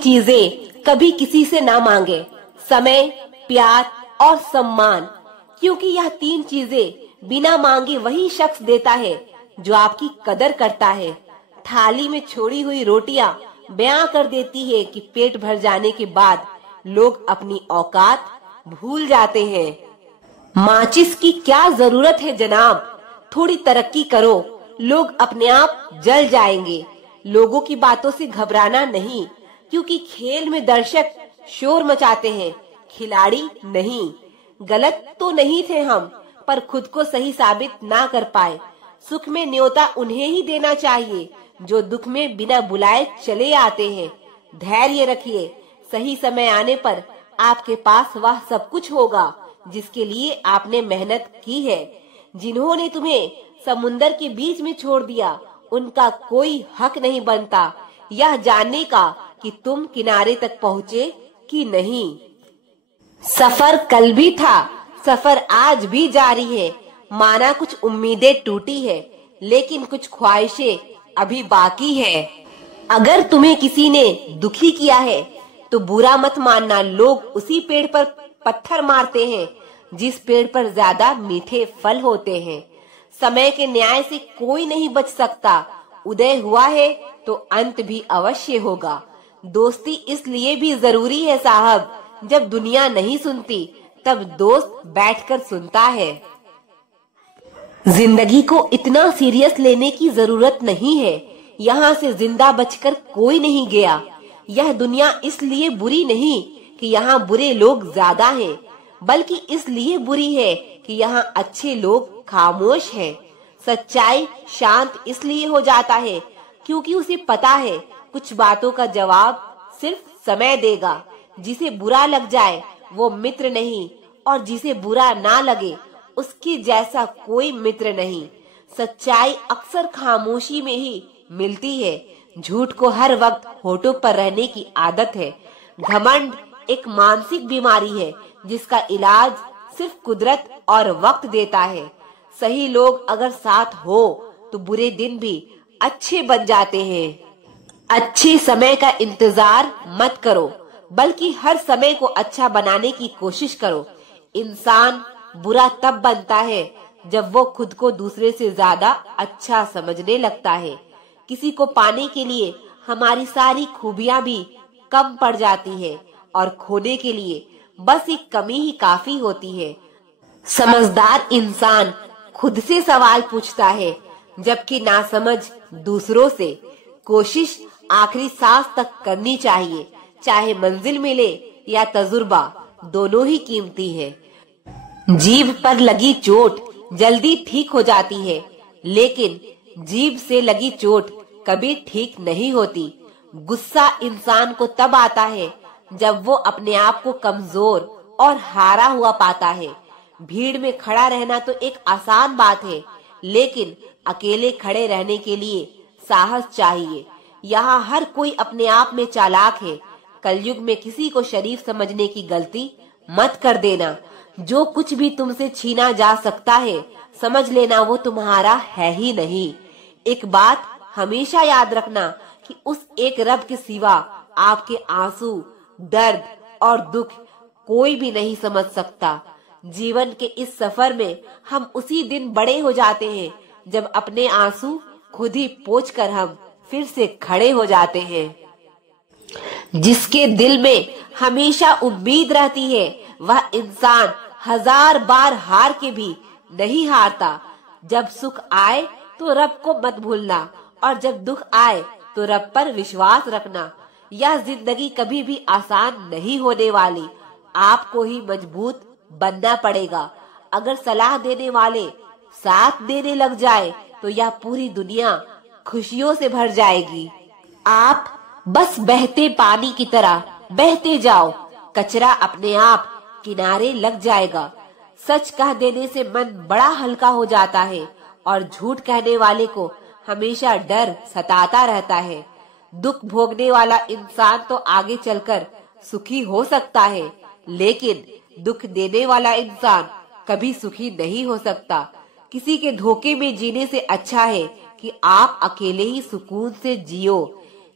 चीजें कभी किसी से ना मांगे, समय, प्यार और सम्मान, क्योंकि यह 3 चीजें बिना मांगे वही शख्स देता है जो आपकी कदर करता है। थाली में छोड़ी हुई रोटियां बयां कर देती है कि पेट भर जाने के बाद लोग अपनी औकात भूल जाते हैं। माचिस की क्या जरूरत है जनाब, थोड़ी तरक्की करो, लोग अपने आप जल जाएंगे। लोगों की बातों से घबराना नहीं, क्योंकि खेल में दर्शक शोर मचाते हैं, खिलाड़ी नहीं। गलत तो नहीं थे हम, पर खुद को सही साबित ना कर पाए। सुख में न्योता उन्हें ही देना चाहिए जो दुख में बिना बुलाए चले आते हैं। धैर्य रखिए, सही समय आने पर आपके पास वह सब कुछ होगा जिसके लिए आपने मेहनत की है। जिन्होंने तुम्हें समुंदर के बीच में छोड़ दिया, उनका कोई हक नहीं बनता यह जानने का कि तुम किनारे तक पहुँचे कि नहीं। सफर कल भी था, सफर आज भी जारी है। माना कुछ उम्मीदें टूटी है, लेकिन कुछ ख्वाहिशें अभी बाकी है। अगर तुम्हें किसी ने दुखी किया है तो बुरा मत मानना। लोग उसी पेड़ पर पत्थर मारते हैं जिस पेड़ पर ज्यादा मीठे फल होते हैं। समय के न्याय से कोई नहीं बच सकता। उदय हुआ है तो अंत भी अवश्य होगा। दोस्ती इसलिए भी जरूरी है साहब, जब दुनिया नहीं सुनती तब दोस्त बैठकर सुनता है। जिंदगी को इतना सीरियस लेने की जरूरत नहीं है। यहाँ से जिंदा बचकर कोई नहीं गया। यह दुनिया इसलिए बुरी नहीं कि यहाँ बुरे लोग ज्यादा हैं, बल्कि इसलिए बुरी है कि यहाँ अच्छे लोग खामोश हैं। सच्चाई शांत इसलिए हो जाता है क्योंकि उसे पता है कुछ बातों का जवाब सिर्फ समय देगा। जिसे बुरा लग जाए वो मित्र नहीं, और जिसे बुरा ना लगे उसके जैसा कोई मित्र नहीं। सच्चाई अक्सर खामोशी में ही मिलती है। झूठ को हर वक्त होठों पर रहने की आदत है। घमंड एक मानसिक बीमारी है जिसका इलाज सिर्फ कुदरत और वक्त देता है। सही लोग अगर साथ हो तो बुरे दिन भी अच्छे बन जाते हैं। अच्छे समय का इंतजार मत करो, बल्कि हर समय को अच्छा बनाने की कोशिश करो। इंसान बुरा तब बनता है जब वो खुद को दूसरे से ज्यादा अच्छा समझने लगता है। किसी को पाने के लिए हमारी सारी खूबियां भी कम पड़ जाती है, और खोने के लिए बस एक कमी ही काफी होती है। समझदार इंसान खुद से सवाल पूछता है, जबकि नासमझ दूसरों से। कोशिश आखिरी सांस तक करनी चाहिए, चाहे मंजिल मिले या तजुर्बा, दोनों ही कीमती है। जीभ पर लगी चोट जल्दी ठीक हो जाती है, लेकिन जीभ से लगी चोट कभी ठीक नहीं होती। गुस्सा इंसान को तब आता है जब वो अपने आप को कमजोर और हारा हुआ पाता है। भीड़ में खड़ा रहना तो एक आसान बात है, लेकिन अकेले खड़े रहने के लिए साहस चाहिए। यहाँ हर कोई अपने आप में चालाक है। कलयुग में किसी को शरीफ समझने की गलती मत कर देना। जो कुछ भी तुमसे छीना जा सकता है, समझ लेना वो तुम्हारा है ही नहीं। एक बात हमेशा याद रखना कि उस एक रब के सिवा आपके आंसू, दर्द और दुख कोई भी नहीं समझ सकता। जीवन के इस सफर में हम उसी दिन बड़े हो जाते हैं जब अपने आंसू खुद ही पोंछ कर हम फिर से खड़े हो जाते हैं। जिसके दिल में हमेशा उम्मीद रहती है, वह इंसान 1000 बार हार के भी नहीं हारता। जब सुख आए तो रब को मत भूलना, और जब दुख आए तो रब पर विश्वास रखना। यह जिंदगी कभी भी आसान नहीं होने वाली। आपको ही मजबूत बनना पड़ेगा। अगर सलाह देने वाले साथ देने लग जाए तो यह पूरी दुनिया खुशियों से भर जाएगी। आप बस बहते पानी की तरह बहते जाओ, कचरा अपने आप किनारे लग जाएगा। सच कह देने से मन बड़ा हल्का हो जाता है, और झूठ कहने वाले को हमेशा डर सताता रहता है। दुख भोगने वाला इंसान तो आगे चलकर सुखी हो सकता है, लेकिन दुख देने वाला इंसान कभी सुखी नहीं हो सकता। किसी के धोखे में जीने से अच्छा है कि आप अकेले ही सुकून से जियो।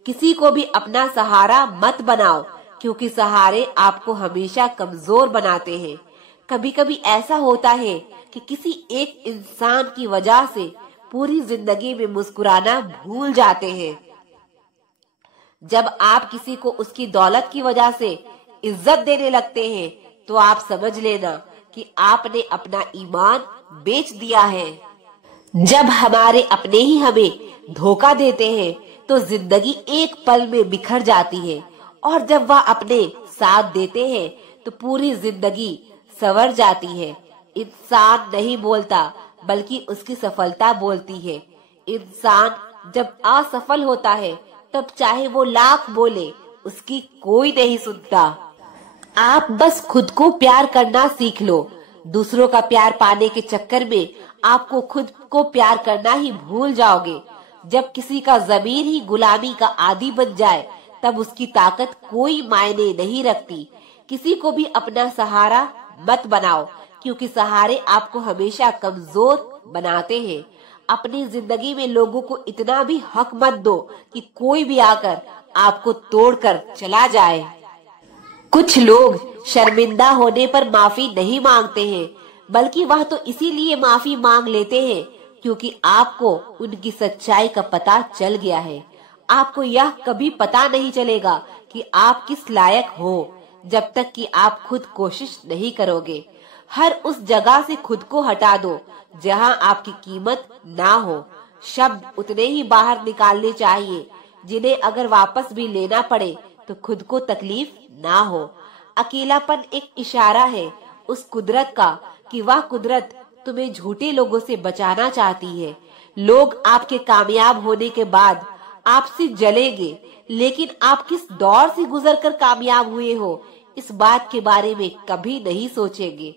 किसी को भी अपना सहारा मत बनाओ, क्योंकि सहारे आपको हमेशा कमजोर बनाते हैं। कभी कभी ऐसा होता है कि किसी एक इंसान की वजह से पूरी जिंदगी में मुस्कुराना भूल जाते हैं। जब आप किसी को उसकी दौलत की वजह से इज्जत देने लगते हैं, तो आप समझ लेना कि आपने अपना ईमान बेच दिया है। जब हमारे अपने ही हमें धोखा देते हैं, तो जिंदगी एक पल में बिखर जाती है, और जब वह अपने साथ देते हैं, तो पूरी जिंदगी संवर जाती है। इंसान नहीं बोलता, बल्कि उसकी सफलता बोलती है। इंसान जब असफल होता है, तब चाहे वो लाख बोले, उसकी कोई नहीं सुनता। आप बस खुद को प्यार करना सीख लो। दूसरों का प्यार पाने के चक्कर में आपको खुद को प्यार करना ही भूल जाओगे। जब किसी का ज़मीर ही गुलामी का आदी बन जाए, तब उसकी ताकत कोई मायने नहीं रखती। किसी को भी अपना सहारा मत बनाओ, क्योंकि सहारे आपको हमेशा कमजोर बनाते हैं। अपनी जिंदगी में लोगों को इतना भी हक मत दो कि कोई भी आकर आपको तोड़कर चला जाए। कुछ लोग शर्मिंदा होने पर माफी नहीं मांगते हैं, बल्कि वह तो इसीलिए माफी मांग लेते हैं क्योंकि आपको उनकी सच्चाई का पता चल गया है। आपको यह कभी पता नहीं चलेगा कि आप किस लायक हो, जब तक कि आप खुद कोशिश नहीं करोगे। हर उस जगह से खुद को हटा दो जहां आपकी कीमत ना हो। शब्द उतने ही बाहर निकालने चाहिए जिन्हें अगर वापस भी लेना पड़े तो खुद को तकलीफ ना हो। अकेलापन एक इशारा है उस कुदरत का कि वह कुदरत तुम्हें झूठे लोगों से बचाना चाहती है। लोग आपके कामयाब होने के बाद आपसे जलेंगे, लेकिन आप किस दौर से गुजरकर कामयाब हुए हो, इस बात के बारे में कभी नहीं सोचेंगे।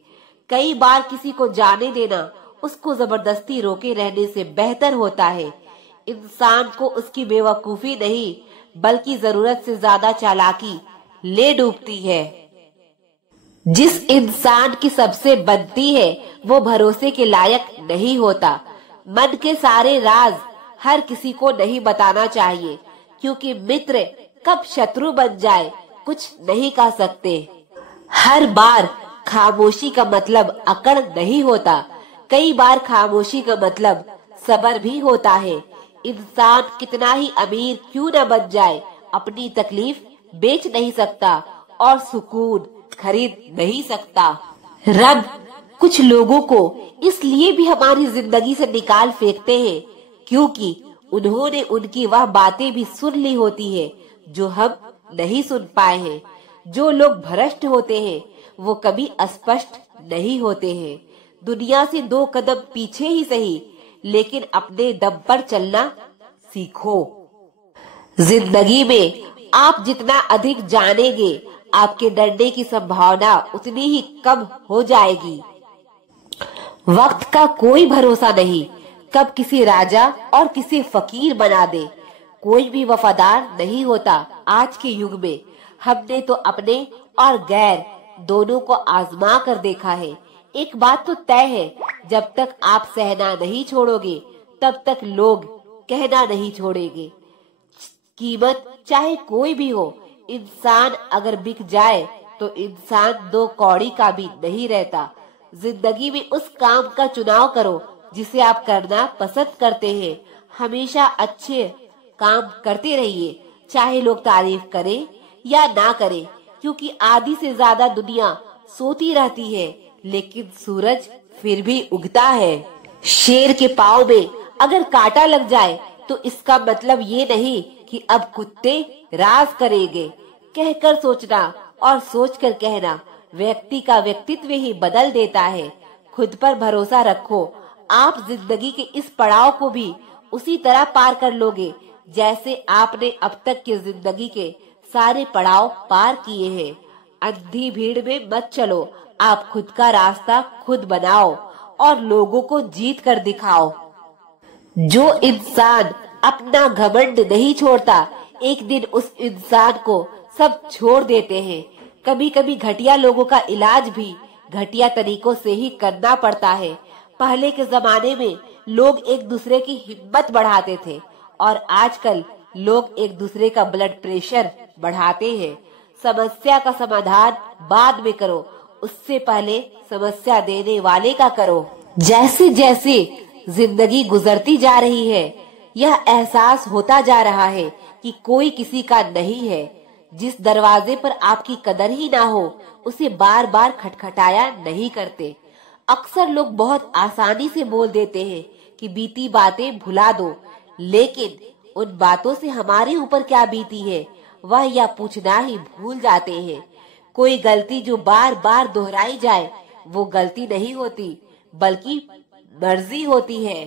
कई बार किसी को जाने देना उसको जबरदस्ती रोके रहने से बेहतर होता है। इंसान को उसकी बेवकूफी नहीं, बल्कि जरूरत से ज्यादा चालाकी ले डूबती है। जिस इंसान की सबसे बनती है, वो भरोसे के लायक नहीं होता। मन के सारे राज हर किसी को नहीं बताना चाहिए, क्योंकि मित्र कब शत्रु बन जाए कुछ नहीं कह सकते। हर बार खामोशी का मतलब अकड़ नहीं होता, कई बार खामोशी का मतलब सब्र भी होता है। इंसान कितना ही अमीर क्यों न बन जाए, अपनी तकलीफ बेच नहीं सकता और सुकून खरीद नहीं सकता। रब कुछ लोगों को इसलिए भी हमारी जिंदगी से निकाल फेंकते हैं क्योंकि उन्होंने उनकी वह बातें भी सुन ली होती है जो हम नहीं सुन पाए हैं। जो लोग भ्रष्ट होते हैं वो कभी अस्पष्ट नहीं होते हैं। दुनिया से 2 कदम पीछे ही सही, लेकिन अपने दम पर चलना सीखो। जिंदगी में आप जितना अधिक जानेंगे, आपके डरने की संभावना उतनी ही कम हो जाएगी। वक्त का कोई भरोसा नहीं, कब किसी राजा और किसी फकीर बना दे। कोई भी वफादार नहीं होता आज के युग में। हमने तो अपने और गैर दोनों को आजमा कर देखा है। एक बात तो तय है, जब तक आप सहना नहीं छोड़ोगे, तब तक लोग कहना नहीं छोड़ेंगे। कीमत चाहे कोई भी हो, इंसान अगर बिक जाए तो इंसान 2 कौड़ी का भी नहीं रहता। जिंदगी में उस काम का चुनाव करो जिसे आप करना पसंद करते हैं। हमेशा अच्छे काम करते रहिए, चाहे लोग तारीफ करें या ना करें, क्योंकि आधी से ज्यादा दुनिया सोती रहती है, लेकिन सूरज फिर भी उगता है। शेर के पाँव में अगर कांटा लग जाए तो इसका मतलब ये नहीं कि अब कुत्ते राज करेंगे। कहकर सोचना और सोचकर कहना व्यक्ति का व्यक्तित्व ही बदल देता है। खुद पर भरोसा रखो, आप जिंदगी के इस पड़ाव को भी उसी तरह पार कर लोगे जैसे आपने अब तक की जिंदगी के सारे पड़ाव पार किए हैं। अंधी भीड़ में मत चलो, आप खुद का रास्ता खुद बनाओ और लोगों को जीत कर दिखाओ। जो इंसान अपना घमंड नहीं छोड़ता, एक दिन उस इंसान को सब छोड़ देते हैं। कभी कभी घटिया लोगों का इलाज भी घटिया तरीकों से ही करना पड़ता है। पहले के जमाने में लोग एक दूसरे की हिम्मत बढ़ाते थे और आजकल लोग एक दूसरे का ब्लड प्रेशर बढ़ाते हैं। समस्या का समाधान बाद में करो, उससे पहले समस्या देने वाले का करो। जैसे जैसे जिंदगी गुजरती जा रही है, यह एहसास होता जा रहा है कि कोई किसी का नहीं है। जिस दरवाजे पर आपकी कदर ही ना हो, उसे बार बार खटखटाया नहीं करते। अक्सर लोग बहुत आसानी से बोल देते हैं कि बीती बातें भुला दो, लेकिन उन बातों से हमारे ऊपर क्या बीती है वह या पूछना ही भूल जाते हैं। कोई गलती जो बार बार दोहराई जाए वो गलती नहीं होती, बल्कि मर्जी होती है।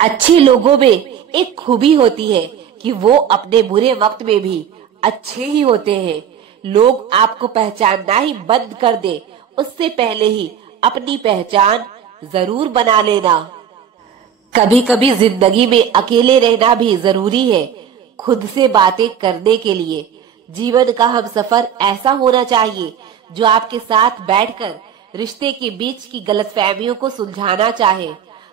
अच्छे लोगों में एक खूबी होती है कि वो अपने बुरे वक्त में भी अच्छे ही होते हैं। लोग आपको पहचानना ही बंद कर दे, उससे पहले ही अपनी पहचान जरूर बना लेना। कभी कभी जिंदगी में अकेले रहना भी जरूरी है, खुद से बातें करने के लिए। जीवन का हमसफर ऐसा होना चाहिए जो आपके साथ बैठकर रिश्ते के बीच की गलतफहमियों को सुलझाना चाहे।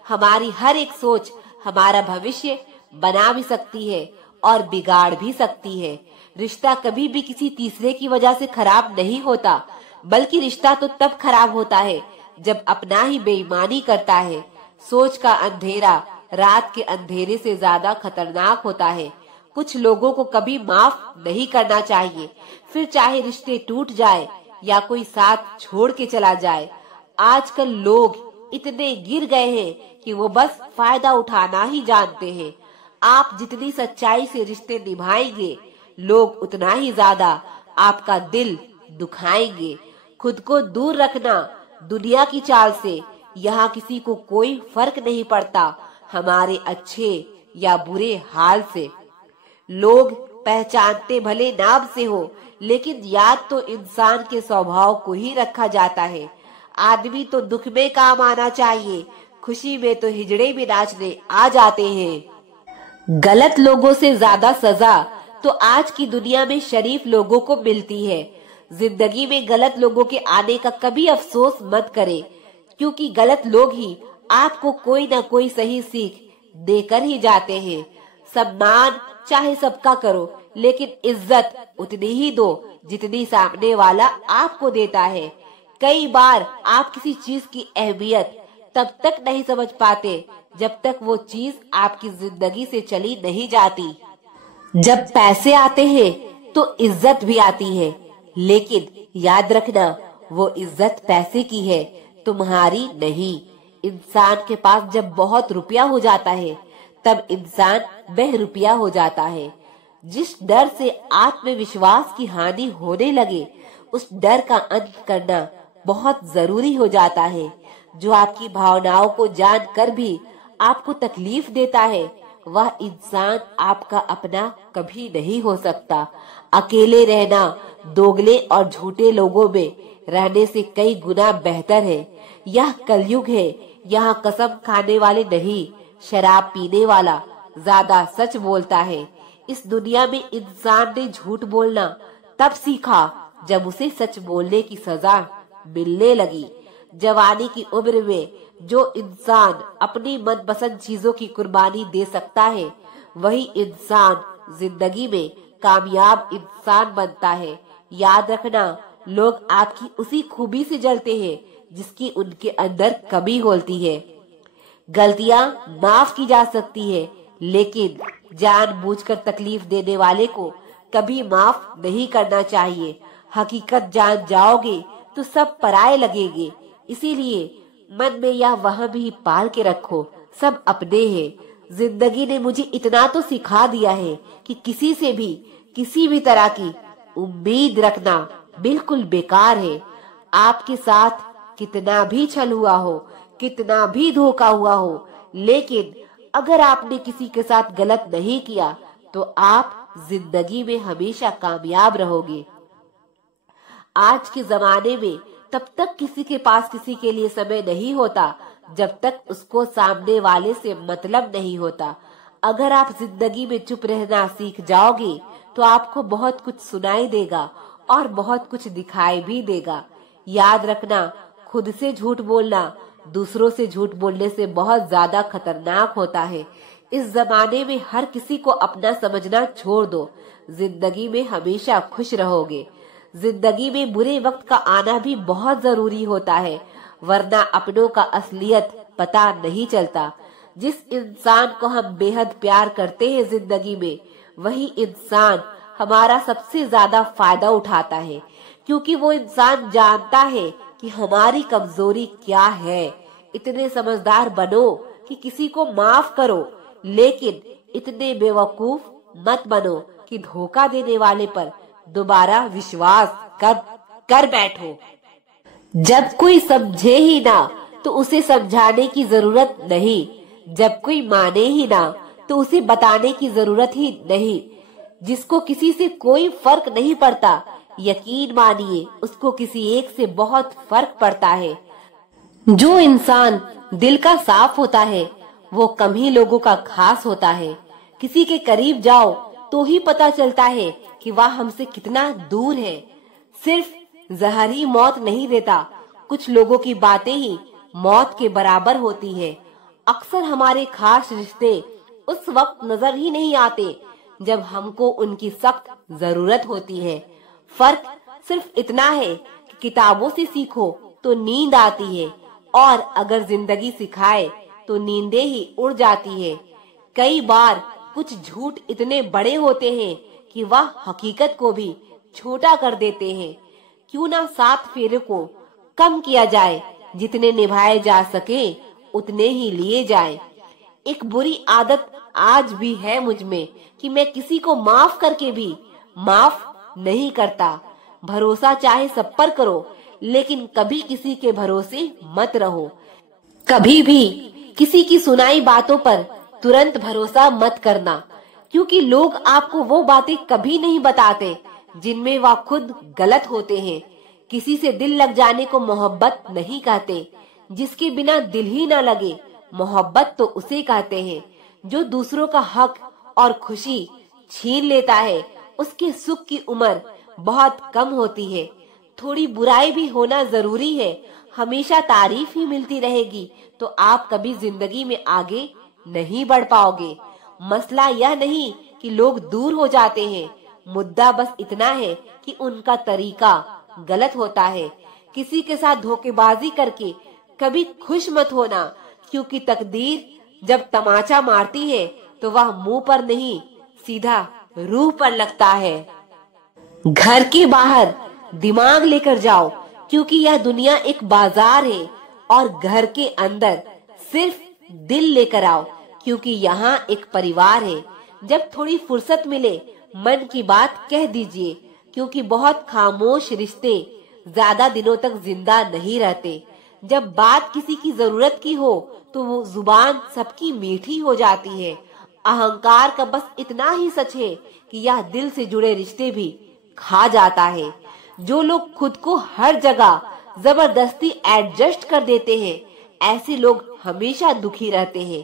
हमारी हर एक सोच हमारा भविष्य बना भी सकती है और बिगाड़ भी सकती है। रिश्ता कभी भी किसी तीसरे की वजह से खराब नहीं होता, बल्कि रिश्ता तो तब खराब होता है जब अपना ही बेईमानी करता है। सोच का अंधेरा रात के अंधेरे से ज्यादा खतरनाक होता है। कुछ लोगों को कभी माफ नहीं करना चाहिए, फिर चाहे रिश्ते टूट जाए या कोई साथ छोड़ के चला जाए। आजकल लोग इतने गिर गए हैं कि वो बस फायदा उठाना ही जानते हैं। आप जितनी सच्चाई से रिश्ते निभाएंगे, लोग उतना ही ज्यादा आपका दिल दुखाएंगे। खुद को दूर रखना दुनिया की चाल से। यहाँ किसी को कोई फर्क नहीं पड़ता हमारे अच्छे या बुरे हाल से। लोग पहचानते भले नाम से हो, लेकिन याद तो इंसान के स्वभाव को ही रखा जाता है। आदमी तो दुख में काम आना चाहिए, खुशी में तो हिजड़े में नाचने आ जाते हैं। गलत लोगों से ज्यादा सजा तो आज की दुनिया में शरीफ लोगों को मिलती है। जिंदगी में गलत लोगों के आने का कभी अफसोस मत करें, क्योंकि गलत लोग ही आपको कोई न कोई सही सीख देकर ही जाते हैं। सम्मान चाहे सबका करो, लेकिन इज्जत उतनी ही दो जितनी सामने वाला आपको देता है। कई बार आप किसी चीज की अहमियत तब तक नहीं समझ पाते जब तक वो चीज आपकी जिंदगी से चली नहीं जाती। जब पैसे आते हैं तो इज्जत भी आती है, लेकिन याद रखना वो इज्जत पैसे की है, तुम्हारी नहीं। इंसान के पास जब बहुत रुपया हो जाता है तब इंसान बेरुपया हो जाता है। जिस डर से आत्मविश्वास की हानि होने लगे, उस डर का अंत करना बहुत जरूरी हो जाता है। जो आपकी भावनाओं को जानकर भी आपको तकलीफ देता है, वह इंसान आपका अपना कभी नहीं हो सकता। अकेले रहना दोगले और झूठे लोगों में रहने से कई गुना बेहतर है। यह कलयुग है, यहाँ कसम खाने वाले नहीं, शराब पीने वाला ज्यादा सच बोलता है। इस दुनिया में इंसान ने झूठ बोलना तब सीखा जब उसे सच बोलने की सजा मिलने लगी। जवानी की उम्र में जो इंसान अपनी मनपसंद चीजों की कुर्बानी दे सकता है, वही इंसान जिंदगी में कामयाब इंसान बनता है। याद रखना, लोग आपकी उसी खूबी से जलते हैं जिसकी उनके अंदर कमी होती है। गलतियां माफ की जा सकती है, लेकिन जानबूझकर तकलीफ देने वाले को कभी माफ नहीं करना चाहिए। हकीकत जान जाओगे तो सब पराये लगेंगे, इसीलिए मन में यह वह भी पाल के रखो, सब अपने हैं। जिंदगी ने मुझे इतना तो सिखा दिया है कि किसी से भी किसी भी तरह की उम्मीद रखना बिल्कुल बेकार है। आपके साथ कितना भी छल हुआ हो, कितना भी धोखा हुआ हो, लेकिन अगर आपने किसी के साथ गलत नहीं किया तो आप जिंदगी में हमेशा कामयाब रहोगे। आज के जमाने में तब तक किसी के पास किसी के लिए समय नहीं होता जब तक उसको सामने वाले से मतलब नहीं होता। अगर आप जिंदगी में चुप रहना सीख जाओगे तो आपको बहुत कुछ सुनाई देगा और बहुत कुछ दिखाई भी देगा। याद रखना, खुद से झूठ बोलना दूसरों से झूठ बोलने से बहुत ज्यादा खतरनाक होता है। इस जमाने में हर किसी को अपना समझना छोड़ दो। जिंदगी में हमेशा खुश रहोगे। जिंदगी में बुरे वक्त का आना भी बहुत जरूरी होता है, वरना अपनों का असलियत पता नहीं चलता। जिस इंसान को हम बेहद प्यार करते हैं जिंदगी में, वही इंसान हमारा सबसे ज्यादा फायदा उठाता है, क्योंकि वो इंसान जानता है कि हमारी कमजोरी क्या है। इतने समझदार बनो कि किसी को माफ करो, लेकिन इतने बेवकूफ मत बनो कि धोखा देने वाले पर दोबारा विश्वास कर बैठो। जब कोई समझे ही ना तो उसे समझाने की जरूरत नहीं। जब कोई माने ही ना तो उसे बताने की जरूरत ही नहीं। जिसको किसी से कोई फर्क नहीं पड़ता, यकीन मानिए उसको किसी एक से बहुत फर्क पड़ता है। जो इंसान दिल का साफ होता है वो कम ही लोगों का खास होता है। किसी के करीब जाओ तो ही पता चलता है कि वह हमसे कितना दूर है। सिर्फ जहर ही मौत नहीं देता, कुछ लोगों की बातें ही मौत के बराबर होती है। अक्सर हमारे खास रिश्ते उस वक्त नजर ही नहीं आते जब हमको उनकी सख्त जरूरत होती है। फर्क सिर्फ इतना है कि किताबों से सीखो तो नींद आती है, और अगर जिंदगी सिखाए तो नींदें ही उड़ जाती है। कई बार कुछ झूठ इतने बड़े होते हैं कि वह हकीकत को भी छोटा कर देते हैं। क्यों ना 7 फेरे को कम किया जाए, जितने निभाए जा सके उतने ही लिए जाए। एक बुरी आदत आज भी है मुझ में कि मैं किसी को माफ करके भी माफ नहीं करता। भरोसा चाहे सब पर करो, लेकिन कभी किसी के भरोसे मत रहो। कभी भी किसी की सुनाई बातों पर तुरंत भरोसा मत करना, क्योंकि लोग आपको वो बातें कभी नहीं बताते जिनमें वह खुद गलत होते हैं। किसी से दिल लग जाने को मोहब्बत नहीं कहते। जिसके बिना दिल ही न लगे, मोहब्बत तो उसे कहते हैं। जो दूसरों का हक और खुशी छीन लेता है, उसके सुख की उम्र बहुत कम होती है। थोड़ी बुराई भी होना जरूरी है। हमेशा तारीफ ही मिलती रहेगी तो आप कभी जिंदगी में आगे नहीं बढ़ पाओगे। मसला यह नहीं कि लोग दूर हो जाते हैं, मुद्दा बस इतना है कि उनका तरीका गलत होता है। किसी के साथ धोखेबाजी करके कभी खुश मत होना, क्योंकि तकदीर जब तमाचा मारती है तो वह मुंह पर नहीं, सीधा रूह पर लगता है। घर के बाहर दिमाग लेकर जाओ, क्योंकि यह दुनिया एक बाजार है, और घर के अंदर सिर्फ दिल लेकर आओ, क्योंकि यहाँ एक परिवार है। जब थोड़ी फुर्सत मिले मन की बात कह दीजिए, क्योंकि बहुत खामोश रिश्ते ज्यादा दिनों तक जिंदा नहीं रहते। जब बात किसी की जरूरत की हो तो वो जुबान सबकी मीठी हो जाती है। अहंकार का बस इतना ही सच है कि यह दिल से जुड़े रिश्ते भी खा जाता है। जो लोग खुद को हर जगह जबरदस्ती एडजस्ट कर देते हैं, ऐसे लोग हमेशा दुखी रहते हैं।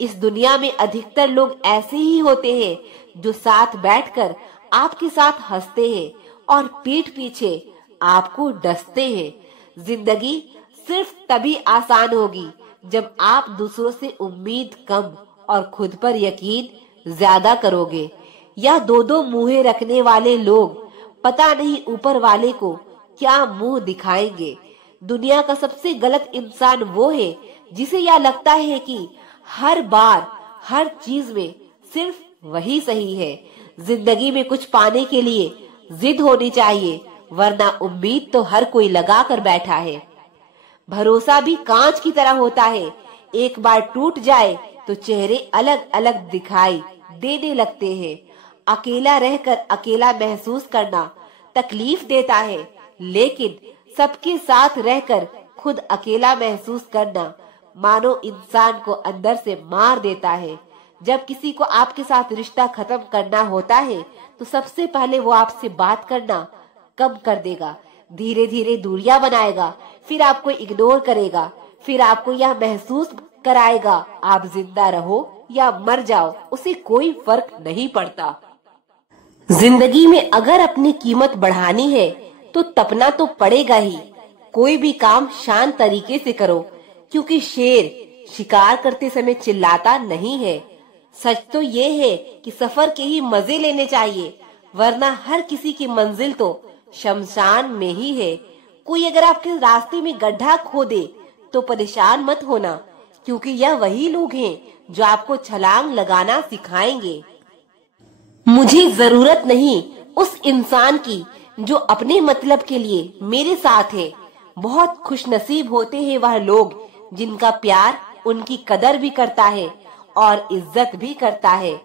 इस दुनिया में अधिकतर लोग ऐसे ही होते हैं जो साथ बैठकर आपके साथ हंसते हैं और पीठ पीछे आपको डसते हैं। जिंदगी सिर्फ तभी आसान होगी जब आप दूसरों से उम्मीद कम और खुद पर यकीन ज्यादा करोगे। या दो मुंहें रखने वाले लोग पता नहीं ऊपर वाले को क्या मुंह दिखाएंगे। दुनिया का सबसे गलत इंसान वो है जिसे यह लगता है कि हर बार हर चीज में सिर्फ वही सही है। जिंदगी में कुछ पाने के लिए जिद होनी चाहिए, वरना उम्मीद तो हर कोई लगा कर बैठा है। भरोसा भी कांच की तरह होता है, एक बार टूट जाए तो चेहरे अलग अलग दिखाई देने लगते हैं। अकेला रहकर अकेला महसूस करना तकलीफ देता है, लेकिन सबके साथ रहकर खुद अकेला महसूस करना मानो इंसान को अंदर से मार देता है। जब किसी को आपके साथ रिश्ता खत्म करना होता है तो सबसे पहले वो आपसे बात करना कम कर देगा, धीरे धीरे दूरियां बनाएगा, फिर आपको इग्नोर करेगा, फिर आपको यह महसूस कराएगा आप जिंदा रहो या मर जाओ, उसे कोई फर्क नहीं पड़ता। जिंदगी में अगर अपनी कीमत बढ़ानी है तो तपना तो पड़ेगा ही। कोई भी काम शांत तरीके से करो, क्योंकि शेर शिकार करते समय चिल्लाता नहीं है। सच तो ये है कि सफर के ही मजे लेने चाहिए, वरना हर किसी की मंजिल तो शमशान में ही है। कोई अगर आपके रास्ते में गड्ढा खोदे तो परेशान मत होना, क्योंकि यह वही लोग हैं जो आपको छलांग लगाना सिखाएंगे। मुझे जरूरत नहीं उस इंसान की जो अपने मतलब के लिए मेरे साथ है। बहुत खुशनसीब होते हैं वह लोग जिनका प्यार उनकी कदर भी करता है और इज्जत भी करता है।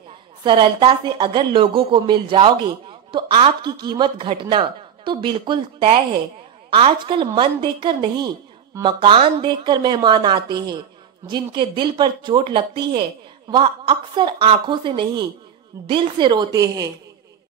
सरलता से अगर लोगों को मिल जाओगे तो आपकी कीमत घटना तो बिल्कुल तय है। आजकल मन देखकर नहीं, मकान देखकर मेहमान आते हैं। जिनके दिल पर चोट लगती है वह अक्सर आंखों से नहीं, दिल से रोते हैं।